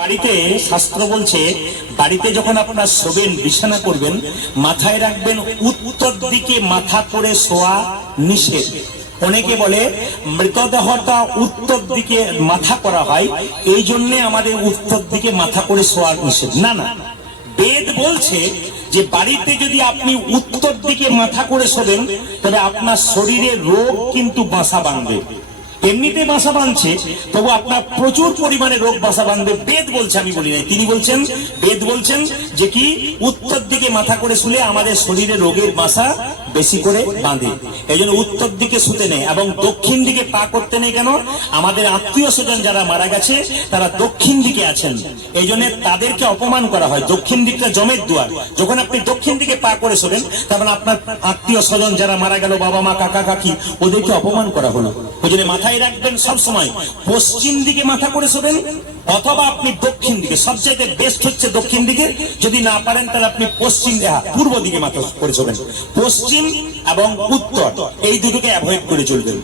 বাড়িতে শাস্ত্র বলছে বাড়িতে যখন আপনার শোবেন বিছানা করবেন মাথায় রাখবেন উত্তর দিকে মাথা করে শোয়া নিষেধ। অনেকে বলে মৃতদেহটা উত্তর দিকে মাথা করা হয় এই জন্য আমাদের উত্তর দিকে মাথা করে শোয়া নিষেধ। না না, বেদ বলছে যে বাড়িতে যদি আপনি উত্তর দিকে মাথা করে শোবেন তবে আপনার শরীরে রোগ কিন্তু বাসা বাঁধবে। এমনিতে বাসা বাঁধছে তবু আপনার প্রচুর পরিমাণে রোগ বাসা বাঁধবে। বেদ বলছে, আমি বলি নাই, তিনি বলছেন, বেদ বলছেন যে কি উত্তর দিকে মাথা করে শুলে আমাদের শরীরে রোগের বাসা বেশি করে বাঁধে। এই জন্য উত্তর দিকে শুতে নেই এবং দক্ষিণ দিকে পা করতে নেই। কেন? আমাদের আত্মীয় স্বজন যারা মারা গেছে তারা দক্ষিণ দিকে আছেন, এই জন্য তাদেরকে অপমান করা হয়। দক্ষিণ দিকটা জমের দুয়ার, যখন আপনি দক্ষিণ দিকে পা করে শোবেন তখন আপনার আত্মীয় স্বজন যারা মারা গেল, বাবা মা কাকা কাকি, ওদেরকে অপমান করা হলো। ওই জন্য মাথায় রাখবেন সব সময় পশ্চিম দিকে মাথা করে শোবেন অথবা আপনি দক্ষিণ দিকে। সবচেয়ে বেস্ট হচ্ছে দক্ষিণ দিকে, যদি না পারেন তাহলে আপনি পশ্চিম পূর্ব দিকে মাথা করে শোবেন। পশ্চিম এবং উত্তর এই দুটোকে অ্যাভয়েড করে চলবেন।